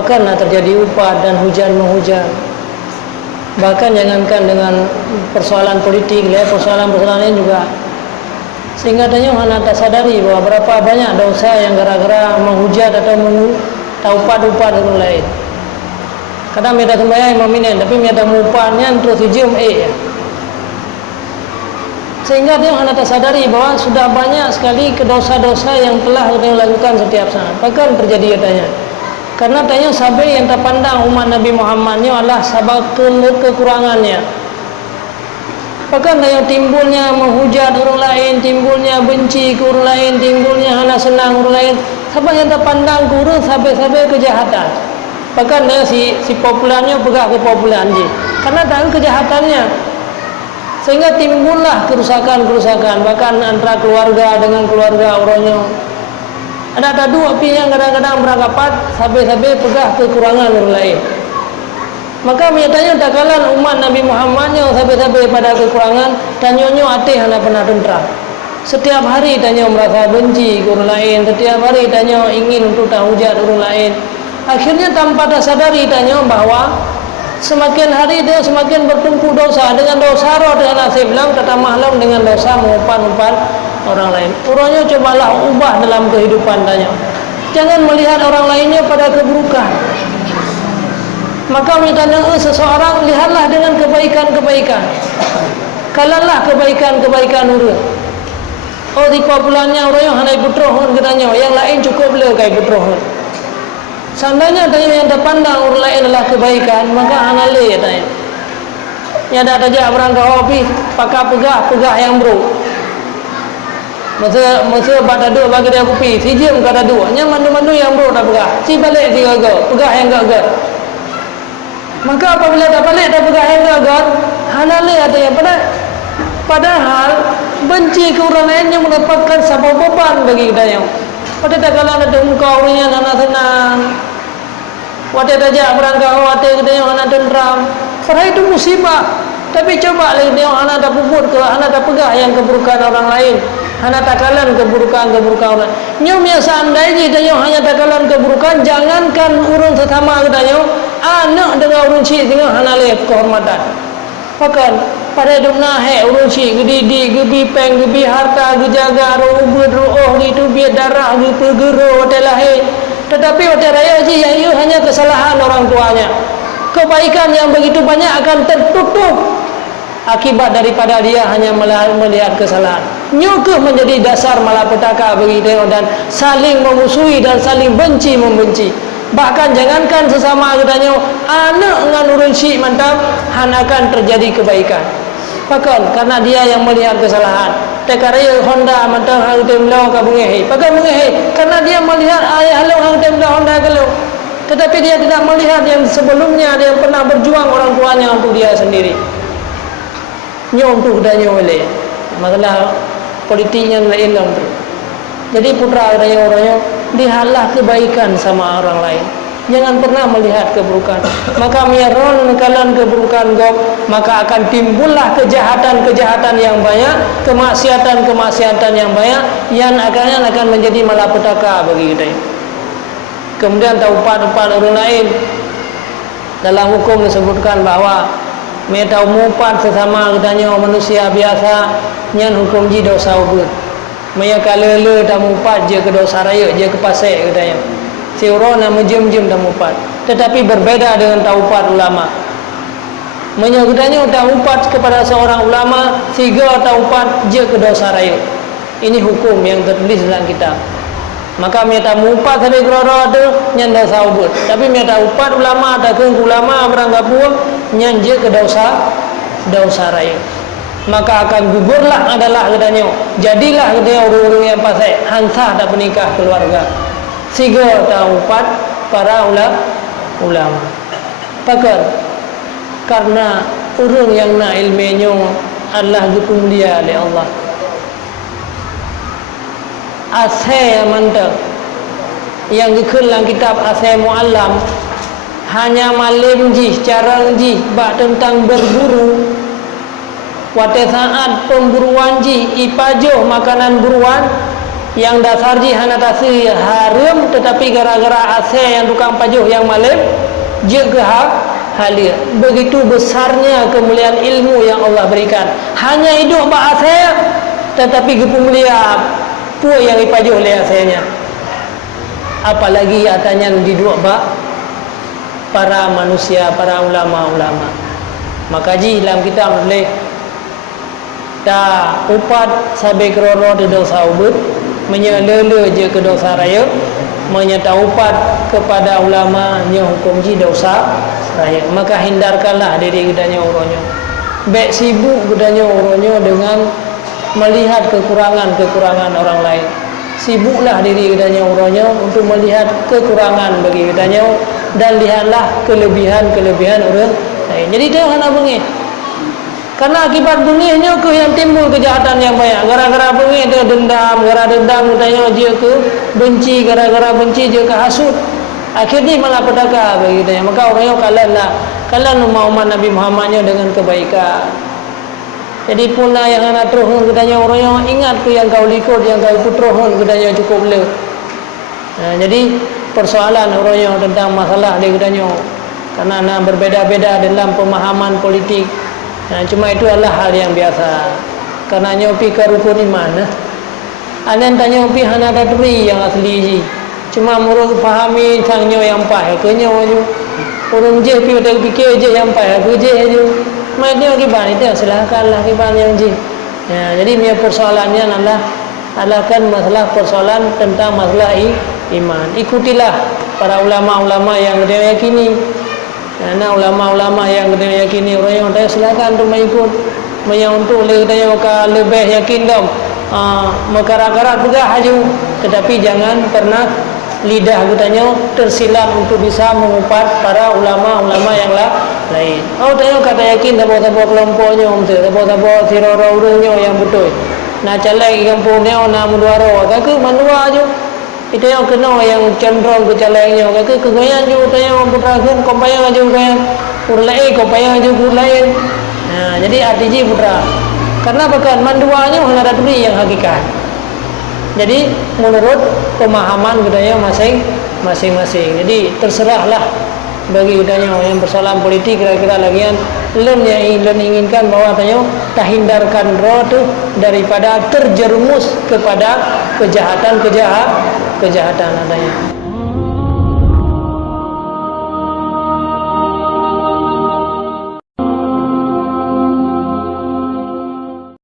Bahkan terjadi upad dan hujan menghujam. Bahkan jangankan dengan persoalan politik, persoalan-persoalan lain juga. Sehingga tanya hana tak sadari bahawa berapa banyak dosa yang gara-gara menghujat atau upad-upad orang lain. Kadang mereka sembahyang meminen, tapi mereka mengupadnya terus hujum Sehingga dia hana tak sadari bahawa sudah banyak sekali dosa-dosa yang telah dia lakukan setiap saat. Bahkan terjadi katanya. Karena tanya sampai yang terpandang umat Nabi Muhammadnya adalah sebab kekurangannya. Bahkan tanya timbulnya menghujat orang lain, timbulnya benci ke orang lain, timbulnya hana senang orang lain. Sebab yang terpandang kurang sampai kejahatan. Bahkan tanya si popularnya pegah ke popular je. Karena tahu kejahatannya. Sehingga timbullah kerusakan-kerusakan. Bahkan antara keluarga dengan keluarga orangnya. Ada dua pihak yang kadang-kadang beranggapan sampai pegah kekurangan orang lain. Maka menyatanya tak kalah umat Nabi Muhammadnya sampai pada kekurangan, tanyonyo hati hana pernah tentram. Setiap hari tanya merasa benci ke orang lain, setiap hari tanya ingin untuk tak hujat orang lain. Akhirnya tanpa tak sadari tanya bahawa semakin hari dia semakin bertumpu dosa. Dengan dosa roh dengan nasib lam kata mahlam dengan dosa mengumpat-umpat orang lain. Orangnya cobalah ubah dalam kehidupan tanya. Jangan melihat orang lainnya pada keburukan. Maka bertanya seseorang, lihatlah dengan kebaikan-kebaikan. Kalalah kebaikan-kebaikan orang. Oh di popularnya orang yang hanai putrohun katanya, yang lain cukup le kai putrohun. Seandainya tanya yang terpandang orang lain adalah kebaikan, maka hanale tanya. Ya dak tajak berangkat hobi, pakak pegah yang buruk. Masa pada dua bagi dia kopi, si jam kata dua, nya mandu-mandu yang buruk dah pegah. Si balik si gagal, pegah yang gagal. Maka apabila dah balik dah pegah yang gagal, hanale ada yang padahal benci ke orang lain yang mendapatkan sebuah beban bagi kita yang. Pada tak kala ada muka orangnya anak senang. Wate tajak berangkat wate kita yang anak tentram. Farah itu musibah. Tapi coba lagi dia anak tak puput ke, anak tak pegah yang keburukan orang lain. Anak tak kalan keburukan orang. Nyom yang seandainya dia hanya tak kalan keburukan, jangankan urun sesama kita nyom, anak dengan urun cik dengan anak leh kehormatan. Bahkan pada dunia urun cik gedi gebi peng gebi harta gejaga roh gitu biar darah gitu pergero hotel lahir. Tetapi hotel raya ji yang itu hanya kesalahan orang tuanya. Kebaikan yang begitu banyak akan tertutup akibat daripada dia hanya melihat kesalahan. Nyukuh menjadi dasar malapetaka bagi dia dan saling memusuhi dan saling benci membenci. Bahkan jangankan sesama katanya anak dengan urun syik mantap akan terjadi kebaikan. Bahkan karena dia yang melihat kesalahan. Tekaraya Honda mantap hang temlau ka bungehi. Pakai bungehi karena dia melihat ayah halau hang temlau Honda kalau. Tetapi dia tidak melihat yang sebelumnya dia pernah berjuang orang tuanya untuk dia sendiri. Nyom tu danya oleh masalah politiknya lain lah tu. Jadi putra daya orangnya lihatlah kebaikan sama orang lain. Jangan pernah melihat keburukan. Maka miaron kalan keburukan gop, maka akan timbullah kejahatan-kejahatan yang banyak, kemaksiatan-kemaksiatan yang banyak yang akan menjadi malapetaka bagi kita. Kemudian taupat-taupat orang lain dalam hukum disebutkan bahawa mereka umupat sesama katanya manusia biasa nyan hukum ji dosa ubud. Mereka kalele tak mupat je ke dosa raya je ke pasir katanya. Si orang nak menjem-jem tak mupat. Tetapi berbeda dengan taupat ulama. Menyebutnya taupat kepada seorang ulama tiga taupat je ke dosa raya. Ini hukum yang tertulis dalam kitab. Maka mereka mupat sampai kerana ada nyan dosa ubud. Tapi mereka upat ulama ada ke ulama beranggap buang nyan je ke dosa raya. Maka akan gugurlah adalah katanya. Jadilah katanya orang-orang yang pasai hansah tak menikah keluarga. Tiga taupat para ulama. Pakar karena orang yang nak ilmunya adalah mulia oleh Allah. Asai yang mantap yang dikelang kitab Asai Mu'allam hanya malim ji cara ji bak tentang berburu pada saat pemburuan ji ipajoh makanan buruan yang dasar ji hana tasi haram, tetapi gara-gara asal yang tukang pajuh yang malam je ke halia. Begitu besarnya kemuliaan ilmu yang Allah berikan. Hanya hidup ba asal, tetapi kemuliaan pua yang dipajuh oleh asalnya. Apalagi atanya diduk ba para manusia, para ulama-ulama. Maka ji dalam kitab boleh ta upat sabe kroro de dosa ubud, menyelele je ke dosa raya, menyata upat kepada ulama nya hukum ji dosa raya. Maka hindarkanlah diri kita nya uronyo. Baik sibuk kita nya uronyo dengan melihat kekurangan-kekurangan orang lain. Sibuklah diri kita nya uronyo untuk melihat kekurangan bagi kita nya dan lihatlah kelebihan-kelebihan orang lain. Jadi tengok anak bengih. Karena akibat bengihnya ke yang timbul kejahatan yang banyak. Gara-gara bengih dia dendam, gara-gara dendam tanya dia ke benci, gara-gara benci dia ke hasut. Akhirnya malah petaka bagi kita. Maka orangnya kalian umat Nabi Muhammadnya dengan kebaikan. Jadi puna yang anak terus katanya orangnya ingat ke yang kau likut, yang kau ikut terus katanya cukup le. Jadi persoalan orangnya tentang masalah dia katanya karena berbeda-beda dalam pemahaman politik. Cuma itu adalah hal yang biasa. Karena nyopi ke rukun iman. Anen tanya nyopi hana tatri yang asli ji. Cuma murung fahami sangnya yang pah ke nyoju. Urung je pi udah fikir je yang pah ke je ju. Mai dia kiban itu silakanlah kiban yang ji. Jadi punya persoalannya adalah kan masalah persoalan tentang masalah iman. Ikutilah para ulama-ulama yang dia yakini. Karena ulama-ulama yang kita yakini orang yang silakan untuk mengikut, untuk lebih yakin dong. Mekara-kara juga haju, tetapi jangan pernah lidah katanya tersilap untuk bisa mengupat para ulama-ulama yang lain. Oh, tanya kata yakin tabo-tabo kelompoknya tabo-tabo siroro urungnya yang betul. Nah, calai kampungnya na muduaro, kaku manua aja. Itu yang kena yang cenderung ke calengnya kata kegoyan juga tanya putrakan kompayang aja kayak urlai kompayang aja urlain. Jadi artinya putra karena bahkan manduanya ada turi yang hakikat. Jadi menurut pemahaman budaya masing-masing. Jadi terserahlah bagi budaya yang persoalan politik kira-kira lagian len inginkan bahwa tanya tak hindarkan roh tu daripada terjerumus kepada kejahatan adanya.